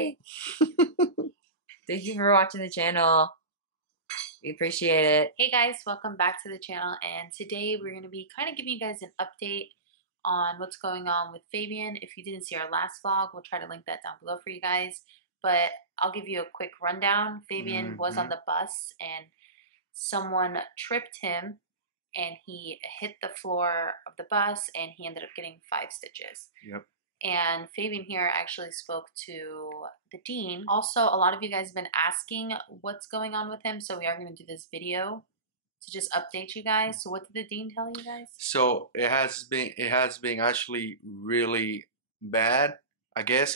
Bye. Thank you for watching the channel. We appreciate it. Hey guys, welcome back to the channel, and today we're going to be kind of giving you guys an update on what's going on with Fabian. If you didn't see our last vlog, we'll try to link that down below for you guys, but I'll give you a quick rundown. Fabian was on the bus and someone tripped him and he hit the floor of the bus and he ended up getting 5 stitches. Yep. And Fabian here actually spoke to the dean. Also, a lot of you guys have been asking what's going on with him, so we are going to do this video to just update you guys. So what did the dean tell you guys? So it has been actually really bad. I guess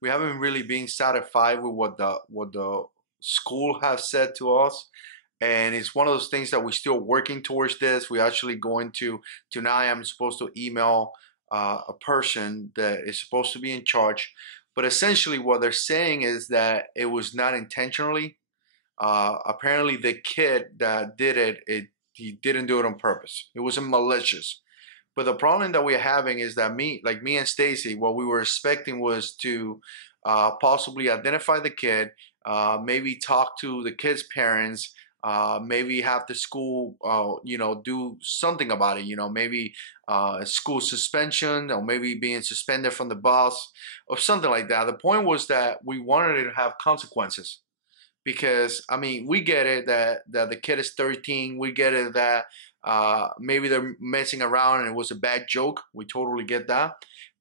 we haven't really been satisfied with what the school have said to us. And it's one of those things that we're still working towards this. We're actually going to tonight I'm supposed to email a person that is supposed to be in charge. But essentially what they're saying is that it was not intentionally. Apparently the kid that did it, he didn't do it on purpose. It wasn't malicious. But the problem that we're having is that me and Stacy, what we were expecting was to possibly identify the kid, maybe talk to the kid's parents, maybe have the school, do something about it. Maybe a school suspension, or maybe being suspended from the bus, or something like that. The point was that we wanted it to have consequences, because I mean, we get it that the kid is 13. We get it that maybe they're messing around and it was a bad joke. We totally get that.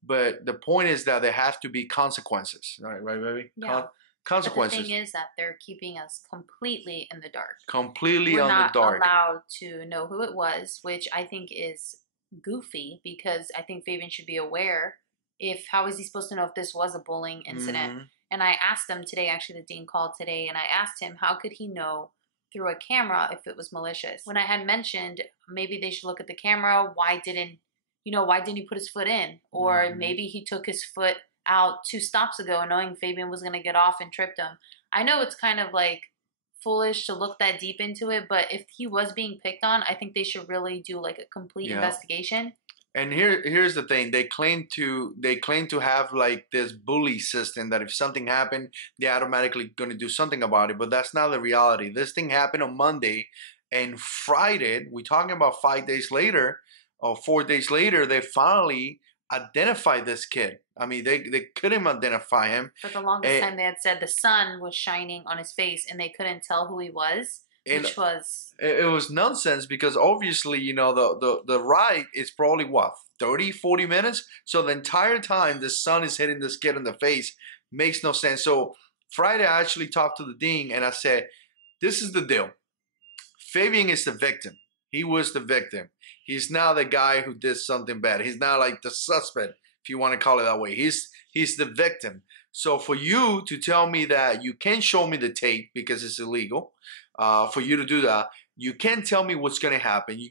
But the point is that there have to be consequences, right, baby? Yeah. Consequences. But the thing is that they're keeping us completely in the dark. Completely on the dark. We're not allowed to know who it was, which I think is goofy, because I think Fabian should be aware. How is he supposed to know if this was a bullying incident? Mm-hmm. And I asked him today, actually the dean called today, and I asked him how could he know through a camera if it was malicious? When I had mentioned maybe they should look at the camera, why didn't he put his foot in? Or maybe he took his foot out 2 stops ago knowing Fabian was going to get off and tripped him. I know it's kind of like foolish to look that deep into it, but if he was being picked on, I think they should really do like a complete investigation. And here's the thing: they claim to have like this bully system that if something happened, they're automatically going to do something about it. But that's not the reality. This thing happened on Monday, and Friday, we're talking about 5 days later or 4 days later, they finally identified this kid. I mean, they couldn't identify him. For the longest time, they had said the sun was shining on his face, and they couldn't tell who he was. Which was... It was nonsense, because obviously, the ride is probably, 30, 40 minutes? So the entire time the sun is hitting this kid in the face makes no sense. So Friday, I actually talked to the dean, and I said, this is the deal. Fabian is the victim. He was the victim. He's now the guy who did something bad. He's not like the suspect, if you want to call it that way. He's the victim. So for you to tell me that you can't show me the tape because it's illegal, for you to do that, you can't tell me what's going to happen. You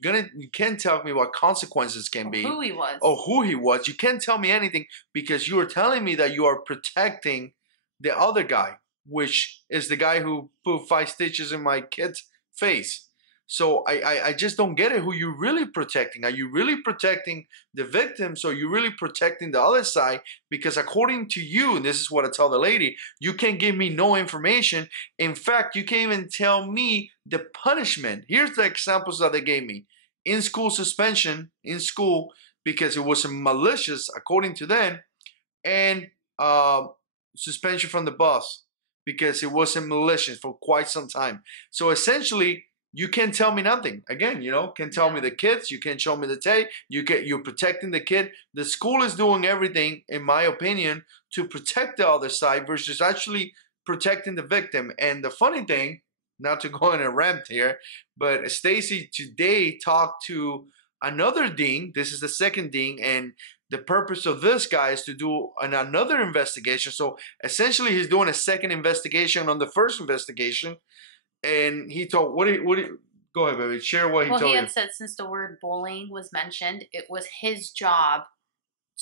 can't tell me what consequences can be. Who he was. Or who he was. You can't tell me anything, because you are telling me that you are protecting the other guy, which is the guy who put 5 stitches in my kid's face. So I just don't get it. Who you really protecting? Are you really protecting the victims, or are you really protecting the other side? Because according to you, and this is what I tell the lady, you can't give me no information. In fact, you can't even tell me the punishment. Here's the examples that they gave me. In school suspension, in school, because it was malicious according to them, and suspension from the bus because it wasn't malicious for quite some time. So essentially, you can't tell me nothing. Again, can't tell me the kids. You can't show me the tape. You're protecting the kid. The school is doing everything, in my opinion, to protect the other side versus actually protecting the victim. And the funny thing, not to go in a rant here, but Stacy today talked to another dean. This is the second dean, and the purpose of this guy is to do another investigation. So essentially, he's doing a second investigation on the first investigation. And he told, go ahead, baby, share what he told you. Well, he had said since the word bullying was mentioned, it was his job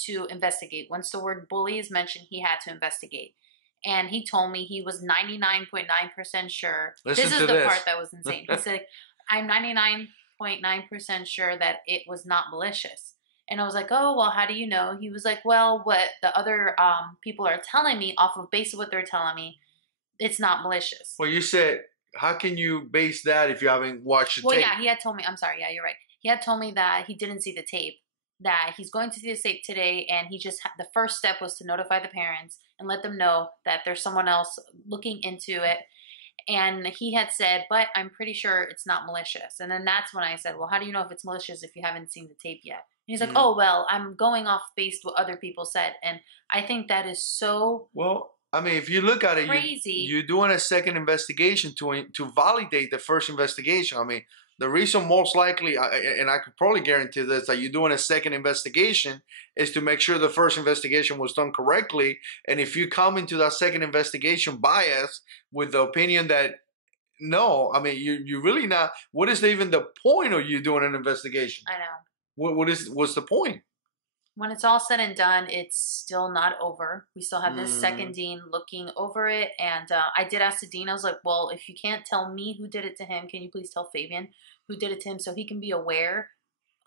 to investigate. Once the word bully is mentioned, he had to investigate. And he told me he was 99.9% sure. This is the part that was insane. He said, I'm 99.9% sure that it was not malicious. And I was like, oh, well, how do you know? He was like, well, what the other people are telling me off of base of what they're telling me, it's not malicious. Well, you said, how can you base that if you haven't watched the Well, tape? yeah, he had told me, I'm sorry, yeah, you're right. He had told me that he didn't see the tape, that he's going to see the tape today, and he just, the first step was to notify the parents and let them know that there's someone else looking into it. And he had said, but I'm pretty sure it's not malicious. And then that's when I said, well, how do you know if it's malicious if you haven't seen the tape yet? And he's like, oh, well, I'm going off based what other people said. And I think that is so Well, I mean, if you look at it, crazy. you're doing a second investigation to validate the first investigation. I mean, the reason most likely, and I could probably guarantee this, that you're doing a second investigation is to make sure the first investigation was done correctly. And if you come into that second investigation biased with the opinion that no, I mean, you really not. What is even the point of you doing an investigation? I know. What's the point? When it's all said and done, it's still not over. We still have this second dean looking over it. And I did ask the dean, I was like, well, if you can't tell me who did it to him, can you please tell Fabian who did it to him so he can be aware,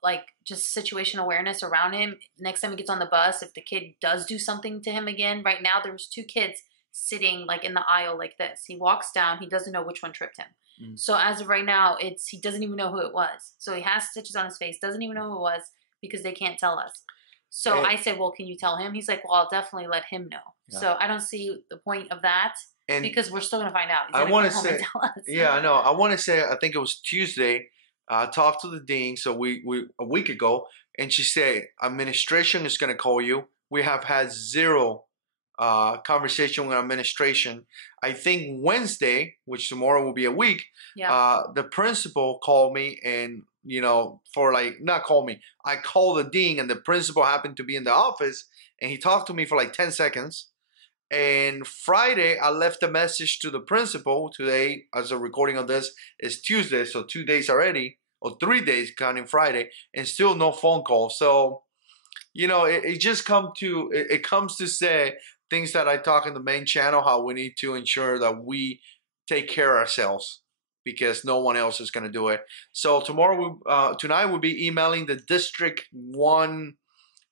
like just situation awareness around him. Next time he gets on the bus, if the kid does do something to him again, right now there was 2 kids sitting like in the aisle like this. He walks down, he doesn't know which one tripped him. So as of right now, he doesn't even know who it was. So he has stitches on his face, doesn't even know who it was because they can't tell us. So I said, well, can you tell him? He's like, well, I'll definitely let him know. Yeah. So I don't see the point of that because we're still going to find out. I want to say, yeah, I know. I want to say, I think it was Tuesday, I talked to the dean, so we a week ago, and she said, administration is going to call you. We have had zero conversation with administration. I think Wednesday, which tomorrow will be a week, the principal called me and, for like, not call me, I called the dean and the principal happened to be in the office and he talked to me for like 10 seconds. And Friday, I left a message to the principal. Today, as a recording of this, is Tuesday, so 2 days already, or 3 days counting Friday, and still no phone call. So, it just comes to say things that I talk in the main channel, how we need to ensure that we take care of ourselves because no one else is going to do it. So tonight we'll be emailing the District 1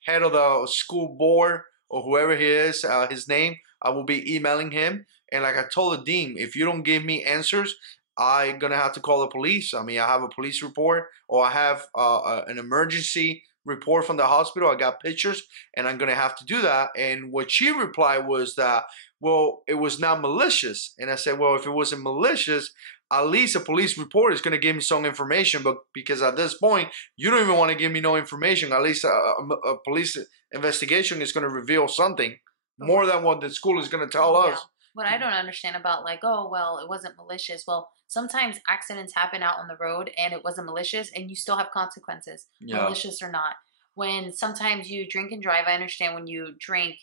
head of the school board or whoever he is, his name. I will be emailing him. And like I told the dean, if you don't give me answers, I'm going to have to call the police. I mean, I have a police report or I have an emergency report from the hospital. I got pictures and I'm going to have to do that. And what she replied was that, well, it was not malicious. And I said, well, if it wasn't malicious, at least a police report is going to give me some information. But because at this point, you don't even want to give me no information, at least a police investigation is going to reveal something more than what the school is going to tell us. What I don't understand about like, oh, well, it wasn't malicious. Well, sometimes accidents happen out on the road and it wasn't malicious and you still have consequences, malicious or not. When sometimes you drink and drive, I understand when you drink,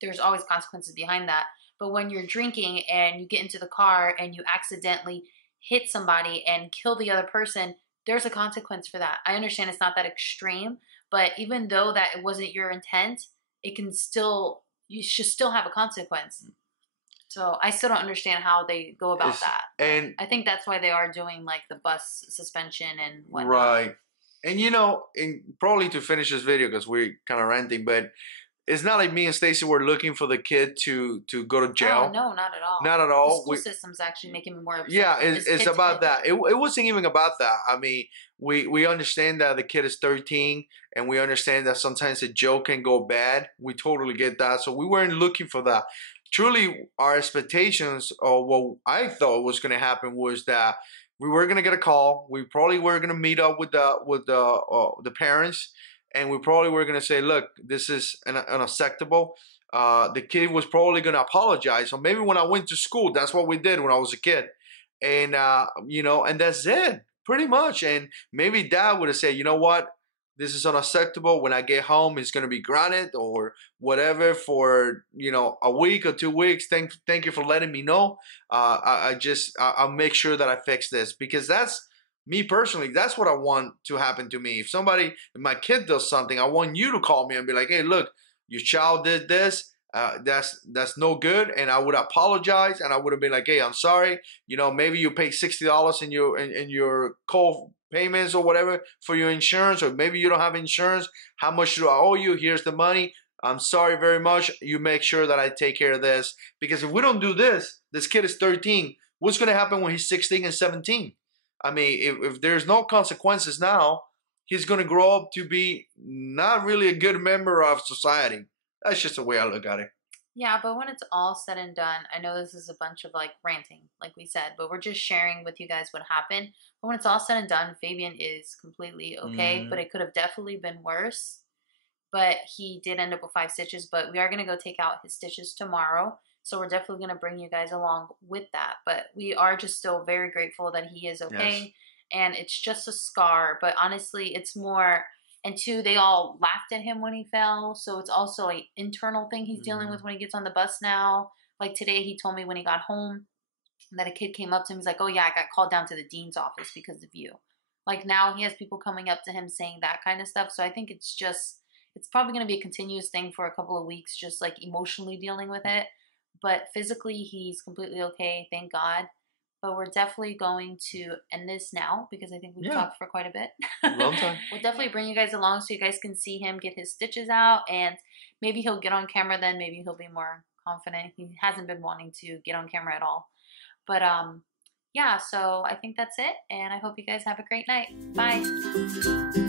there's always consequences behind that. But when you're drinking and you get into the car and you accidentally hit somebody and kill the other person, there's a consequence for that. I understand it's not that extreme, but even though that it wasn't your intent, you should still have a consequence. So I still don't understand how they go about that. And I think that's why they are doing like the bus suspension and whatnot. Right. And and probably to finish this video because we're kind of ranting, but it's not like me and Stacy were looking for the kid to go to jail. Oh, no, not at all. Not at all. The school system's actually making me more upset. Yeah, it's about that. It wasn't even about that. I mean, we understand that the kid is 13 and we understand that sometimes a joke can go bad. We totally get that. So we weren't looking for that. Truly, our expectations, or what I thought was going to happen, was that we were going to get a call. We probably were going to meet up with the parents, and we probably were going to say, "Look, this is unacceptable." The kid was probably going to apologize. Or maybe when I went to school, that's what we did when I was a kid, and and that's it, pretty much. And maybe Dad would have said, "You know what? This is unacceptable. When I get home, it's going to be granted or whatever for, a week or 2 weeks. Thank you for letting me know. I'll make sure that I fix this," because that's me personally. That's what I want to happen to me. If my kid does something, I want you to call me and be like, "Hey, look, your child did this. That's no good." And I would apologize and I would have been like, "Hey, I'm sorry. Maybe you paid $60 in your payments or whatever for your insurance, or maybe you don't have insurance. How much do I owe you? Here's the money. I'm sorry very much. You make sure that I take care of this. Because if we don't do this, this kid is 13. What's going to happen when he's 16 and 17? I mean, if there's no consequences now, he's going to grow up to be not really a good member of society. That's just the way I look at it. Yeah, but when it's all said and done, I know this is a bunch of like ranting, like we said, but we're just sharing with you guys what happened. But when it's all said and done, Fabian is completely okay, but it could have definitely been worse. But he did end up with 5 stitches, but we are going to go take out his stitches tomorrow. So we're definitely going to bring you guys along with that. But we are just still very grateful that he is okay. Yes. And it's just a scar, but honestly, it's more... And 2, they all laughed at him when he fell. So it's also an internal thing he's dealing with when he gets on the bus now. Like today, he told me when he got home that a kid came up to him. He's like, oh yeah, I got called down to the dean's office because of you. Like now he has people coming up to him saying that kind of stuff. So I think it's probably going to be a continuous thing for a couple of weeks, just like emotionally dealing with it. But physically, he's completely okay. Thank God. But we're definitely going to end this now because I think we've talked for quite a bit. Long time. We'll definitely bring you guys along so you guys can see him get his stitches out, and maybe he'll get on camera then. Maybe he'll be more confident. He hasn't been wanting to get on camera at all. But yeah, so I think that's it, and I hope you guys have a great night. Bye.